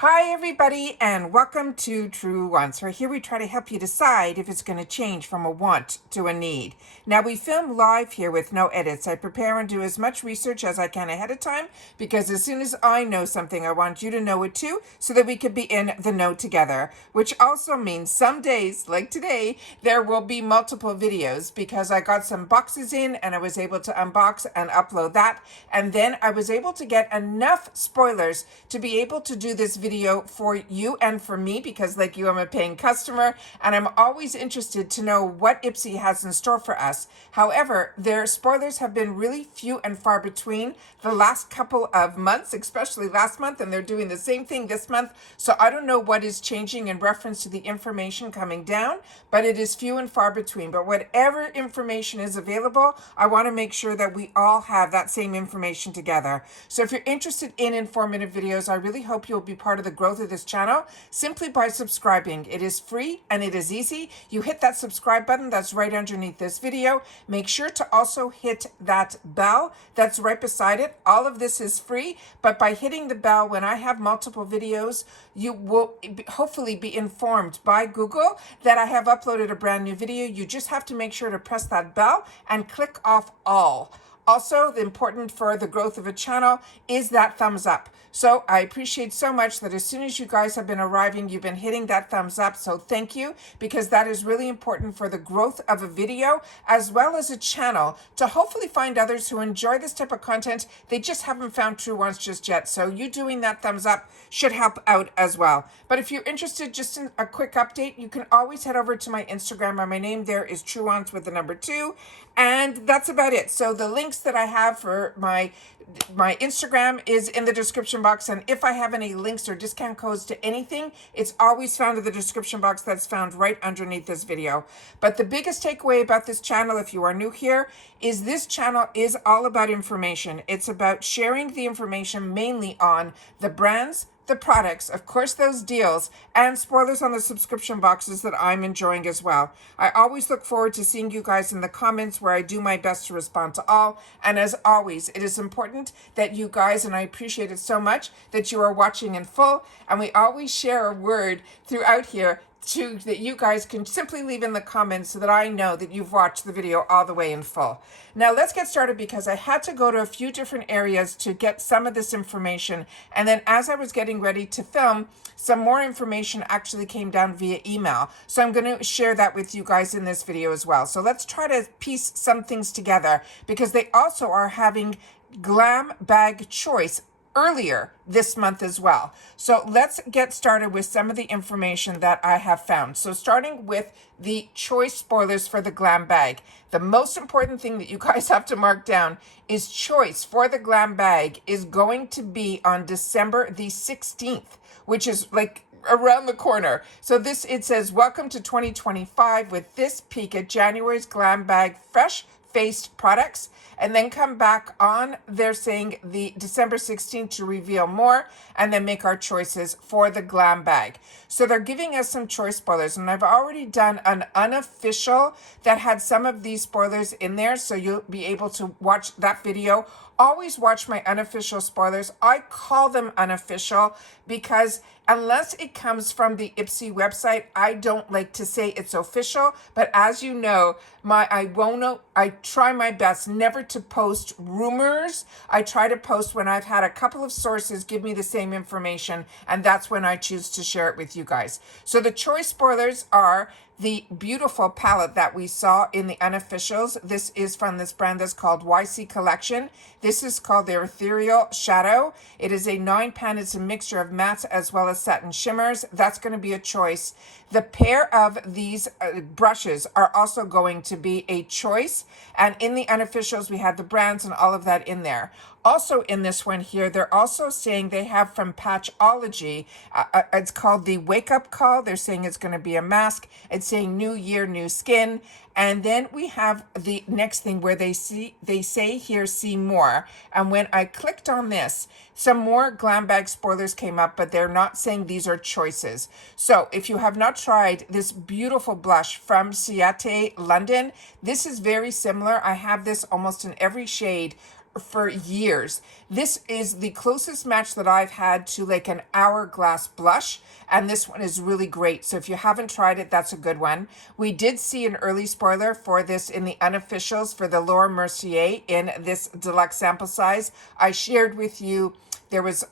Hi everybody and welcome to Truewants, where here we try to help you decide if it's going to change from a want to a need. Now we film live here with no edits. I prepare and do as much research as I can ahead of time because as soon as I know something I want you to know it too so that we could be in the know together, which also means some days like today there will be multiple videos because I got some boxes in and I was able to unbox and upload that, and then I was able to get enough spoilers to be able to do this video for you and for me because like you, I'm a paying customer and I'm always interested to know what IPSY has in store for us. However, their spoilers have been really few and far between the last couple of months, especially last month, and they're doing the same thing this month. So I don't know what is changing in reference to the information coming down, but it is few and far between. But whatever information is available, I want to make sure that we all have that same information together. So if you're interested in informative videos, I really hope you'll be part of the growth of this channel simply by subscribing. It is free and it is easy. You hit that subscribe button that's right underneath this video. Make sure to also hit that bell that's right beside it. All of this is free, but by hitting the bell when I have multiple videos, you will hopefully be informed by Google that I have uploaded a brand new video. You just have to make sure to press that bell and click off all. Also, the important for the growth of a channel is that thumbs up. So I appreciate so much that as soon as you guys have been arriving, you've been hitting that thumbs up. So thank you, because that is really important for the growth of a video as well as a channel to hopefully find others who enjoy this type of content. They just haven't found Truewants just yet. So you doing that thumbs up should help out as well. But if you're interested just in a quick update, you can always head over to my Instagram, and my name there is Truewants with the number 2. And that's about it. So the links that I have for my Instagram is in the description box, and if I have any links or discount codes to anything, it's always found in the description box that's found right underneath this video. But the biggest takeaway about this channel, if you are new here, is this channel is all about information. It's about sharing the information mainly on the brands, the products, of course those deals, and spoilers on the subscription boxes that I'm enjoying as well. I always look forward to seeing you guys in the comments, where I do my best to respond to all. And as always, it is important that you guys, and I appreciate it so much, that you are watching in full, and we always share a word throughout here that you guys can simply leave in the comments so that I know that you've watched the video all the way in full. Now let's get started, because I had to go to a few different areas to get some of this information, and then as I was getting ready to film, some more information actually came down via email. So I'm going to share that with you guys in this video as well. So let's try to piece some things together, because they also are having GlamBag choice earlier this month as well. So let's get started with some of the information that I have found. So starting with the choice spoilers for the GlamBag. The most important thing that you guys have to mark down is choice for the GlamBag is going to be on December the 16th, which is like around the corner. So this, it says, welcome to 2025 with this peek at January's GlamBag fresh faced products, and then come back on, they're saying the December 16th to reveal more and then make our choices for the GlamBag. So they're giving us some choice spoilers, and I've already done an unofficial that had some of these spoilers in there, so you'll be able to watch that video. Always watch my unofficial spoilers. I call them unofficial because unless it comes from the IPSY website, I don't like to say it's official. But as you know, I try my best never to post rumors. I try to post when I've had a couple of sources give me the same information, and that's when I choose to share it with you guys. So the choice spoilers are the beautiful palette that we saw in the unofficials. This is from this brand that's called YC Collection. This is called their Ethereal Shadow. It is a 9-pan. It's a mixture of mattes as well as satin shimmers. That's going to be a choice. The pair of these brushes are also going to be a choice. And in the unofficials, we had the brands and all of that in there. Also in this one here, they're also saying they have from Patchology, it's called the Wake Up Call. They're saying it's going to be a mask. It's saying new year, new skin. And then we have the next thing where they say here, see more. And when I clicked on this, some more GlamBag spoilers came up, but they're not saying these are choices. So if you have not tried this beautiful blush from Ciate London, this is very similar. I have this almost in every shade for years. This is the closest match that I've had to like an hourglass blush, and this one is really great. So if you haven't tried it, that's a good one. We did see an early spoiler for this in the unofficials for the Laura Mercier in this deluxe sample size. I shared with you there was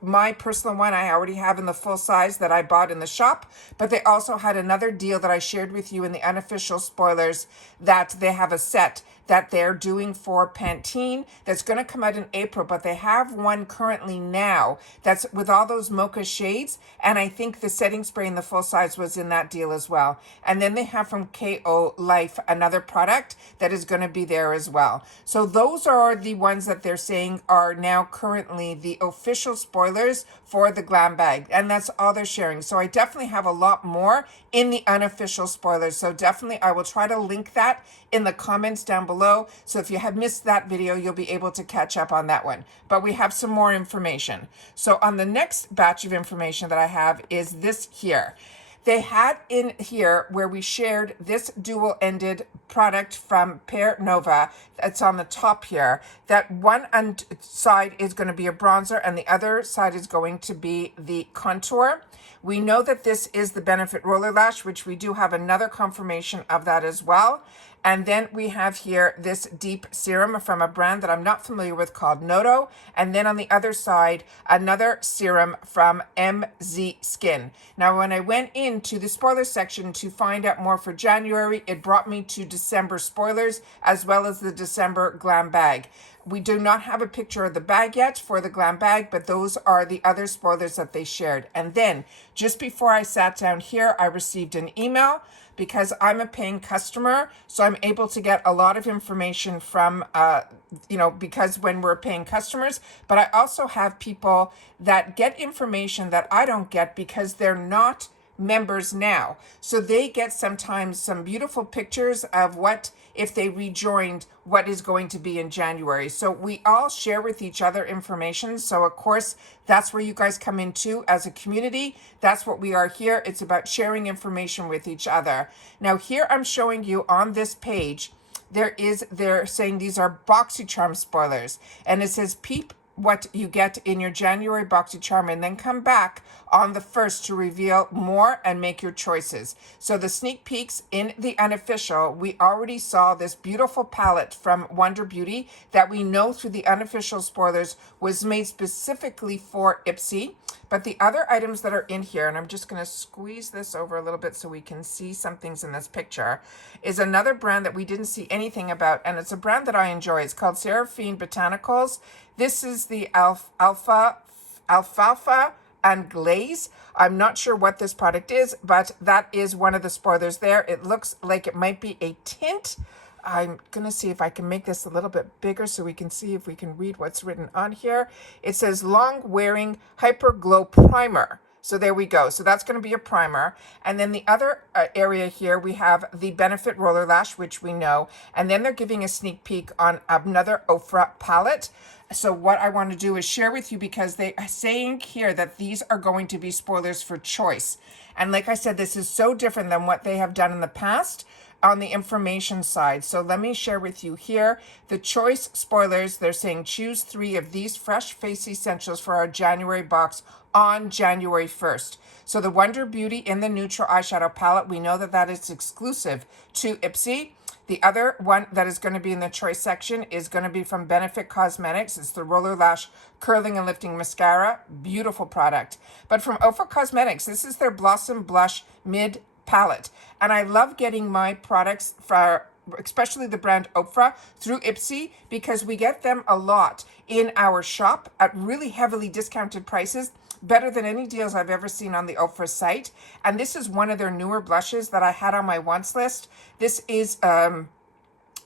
my personal one I already have in the full size that I bought in the shop, but they also had another deal that I shared with you in the unofficial spoilers that they have a set that they're doing for Pantene that's going to come out in April, but they have one currently now that's with all those mocha shades, and I think the setting spray in the full size was in that deal as well. And then they have from KO Life another product that is going to be there as well. So those are the ones that they're saying are now currently the official spoilers for the GlamBag, and that's all they're sharing. So I definitely have a lot more in the unofficial spoilers, so definitely I will try to link that in the comments down below. So if you have missed that video, you'll be able to catch up on that one. But we have some more information. So on the next batch of information that I have is this here. They had in here where we shared this dual-ended product from Pear Nova. That's on the top here. That one side is going to be a bronzer and the other side is going to be the contour. We know that this is the Benefit Roller Lash, which we do have another confirmation of that as well. And then we have here this deep serum from a brand that I'm not familiar with called Noto. And then on the other side, another serum from MZ Skin. Now, when I went into the spoiler section to find out more for January, it brought me to December spoilers as well as the December GlamBag. We do not have a picture of the bag yet for the GlamBag, but those are the other spoilers that they shared. And then just before I sat down here, I received an email because I'm a paying customer, so I'm able to get a lot of information from, because when we're paying customers, but I also have people that get information that I don't get because they're not members now. So they get sometimes some beautiful pictures of what, if they rejoined, what is going to be in January. So we all share with each other information. So of course, that's where you guys come into as a community. That's what we are here. It's about sharing information with each other. Now here I'm showing you on this page, they're saying these are Boxycharm spoilers. And it says, peep what you get in your January Boxycharm and then come back on the 1st to reveal more and make your choices. So the sneak peeks in the unofficial, we already saw this beautiful palette from Wonder Beauty that we know through the unofficial spoilers was made specifically for IPSY. But the other items that are in here, and I'm just going to squeeze this over a little bit so we can see some things in this picture, is another brand that we didn't see anything about, and it's a brand that I enjoy. It's called Seraphine Botanicals. This is the Alfalfa and Glaze. I'm not sure what this product is, but that is one of the spoilers there. It looks like it might be a tint. I'm going to see if I can make this a little bit bigger so we can see if we can read what's written on here. It says Long Wearing Hyper Glow Primer. So there we go. So that's going to be a primer. And then the other area here, we have the Benefit Roller Lash, which we know. And then they're giving a sneak peek on another Ofra palette. So what I want to do is share with you, because they are saying here that these are going to be spoilers for choice. And like I said, this is so different than what they have done in the past on the information side. So let me share with you here the choice spoilers. They're saying choose 3 of these fresh face essentials for our January box on January 1st. So the Wonder Beauty in the neutral eyeshadow palette, we know that that is exclusive to IPSY. The other one that is going to be in the choice section is going to be from Benefit Cosmetics. It's the Roller Lash Curling and Lifting Mascara. Beautiful product. But from Ofra Cosmetics, this is their Blossom Blush Mid Palette. And I love getting my products for especially the brand Ofra through IPSY, because we get them a lot in our shop at really heavily discounted prices, better than any deals I've ever seen on the Ofra site. And this is one of their newer blushes that I had on my wants list. This is the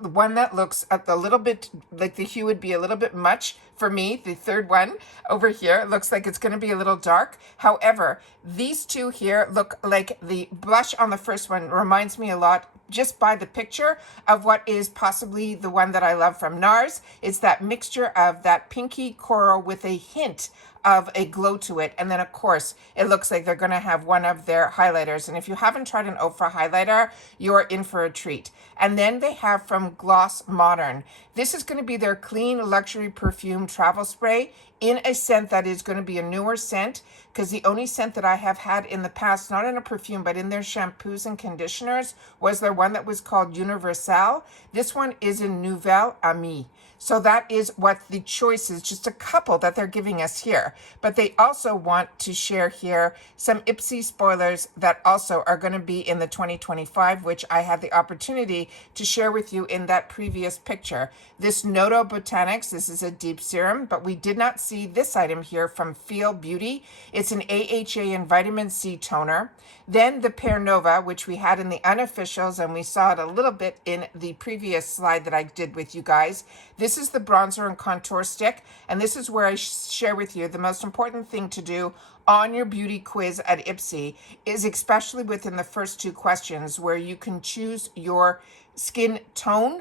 one that looks a little bit like the hue would be a little bit much for me. The third one over here looks like it's going to be a little dark. However, these two here look like the blush on the first one reminds me a lot, just by the picture, of what is possibly the one that I love from NARS. It's that mixture of that pinky coral with a hint of a glow to it. And then of course, it looks like they're going to have one of their highlighters. And if you haven't tried an Ofra highlighter, you're in for a treat. And then they have from Gloss Modern. This is going to be their clean luxury perfume travel spray in a scent that is going to be a newer scent, because the only scent that I have had in the past, not in a perfume, but in their shampoos and conditioners, was their one that was called Universal. This one is in Nouvelle Amie. So that is what the choice is, just a couple that they're giving us here. But they also want to share here some IPSY spoilers that also are going to be in the 2025, which I had the opportunity to share with you in that previous picture. This Noto Botanics, this is a deep serum, but we did not see this item here from Feel Beauty. It's an AHA and vitamin C toner. Then the Pear Nova, which we had in the unofficials, and we saw it a little bit in the previous slide that I did with you guys. This is the bronzer and contour stick, and this is where I share with you the most important thing to do on your beauty quiz at IPSY is especially within the first two questions where you can choose your skin tone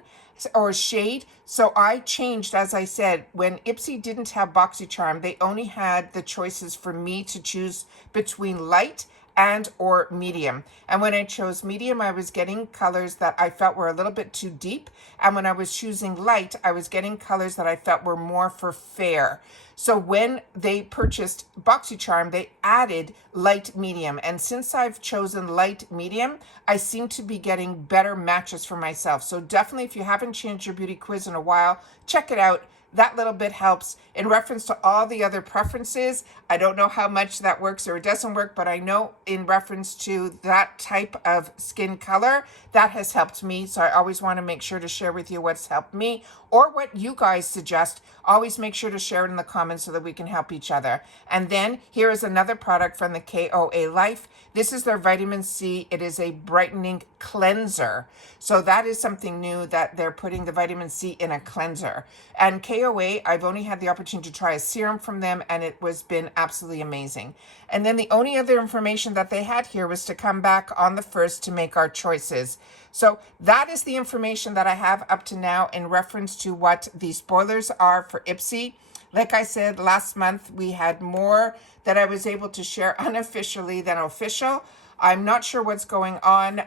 or shade. So I changed, as I said, when IPSY didn't have Boxycharm, they only had the choices for me to choose between light and or medium. And when I chose medium, I was getting colors that I felt were a little bit too deep. And when I was choosing light, I was getting colors that I felt were more for fair. So when they purchased Boxycharm, they added light medium. And since I've chosen light medium, I seem to be getting better matches for myself. So definitely, if you haven't changed your beauty quiz in a while, check it out. That little bit helps. In reference to all the other preferences, I don't know how much that works or it doesn't work, but I know in reference to that type of skin color, that has helped me. So I always want to make sure to share with you what's helped me or what you guys suggest. Always make sure to share it in the comments so that we can help each other. And then here is another product from the KOA Life. This is their vitamin C. It is a brightening cleanser. So that is something new, that they're putting the vitamin C in a cleanser. And KOA, I've only had the opportunity to try a serum from them, and it was been absolutely amazing. And then the only other information that they had here was to come back on the 1st to make our choices. So that is the information that I have up to now in reference to what the spoilers are for IPSY. Like I said, last month we had more that I was able to share unofficially than official. I'm not sure what's going on.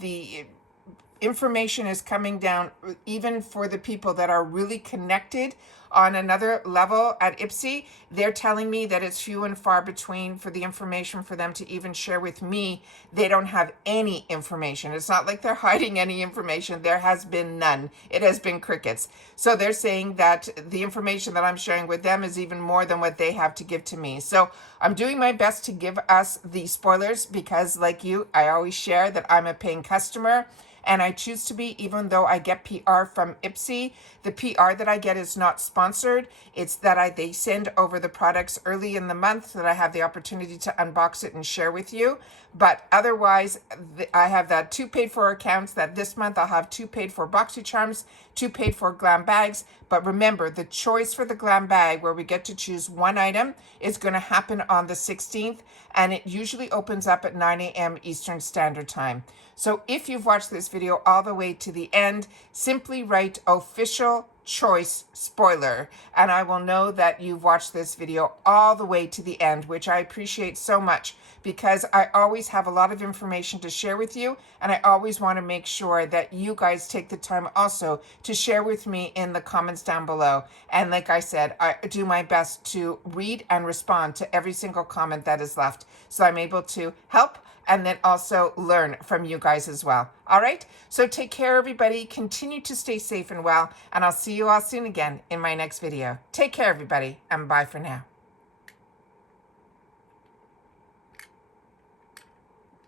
The information is coming down even for the people that are really connected on another level at IPSY. They're telling me that it's few and far between for the information for them to even share with me. They don't have any information. It's not like they're hiding any information. There has been none. It has been crickets. So they're saying that the information that I'm sharing with them is even more than what they have to give to me. So I'm doing my best to give us the spoilers because, like you, I always share that I'm a paying customer. And I choose to be, even though I get PR from IPSY. The PR that I get is not sponsored. It's that they send over the products early in the month that I have the opportunity to unbox it and share with you. But otherwise, I have that 2 paid for accounts that this month I'll have 2 paid for Boxycharms, 2 paid for GlamBags. But remember, the choice for the GlamBag, where we get to choose one item, is going to happen on the 16th. And it usually opens up at 9 a.m. Eastern Standard Time. So if you've watched this video all the way to the end, simply write official choice spoiler, and I will know that you've watched this video all the way to the end, which I appreciate so much because I always have a lot of information to share with you, and I always want to make sure that you guys take the time also to share with me in the comments down below. And like I said, I do my best to read and respond to every single comment that is left, so I'm able to help and then also learn from you guys as well. All right, so take care, everybody. Continue to stay safe and well, and I'll see you all soon again in my next video. Take care, everybody, and bye for now.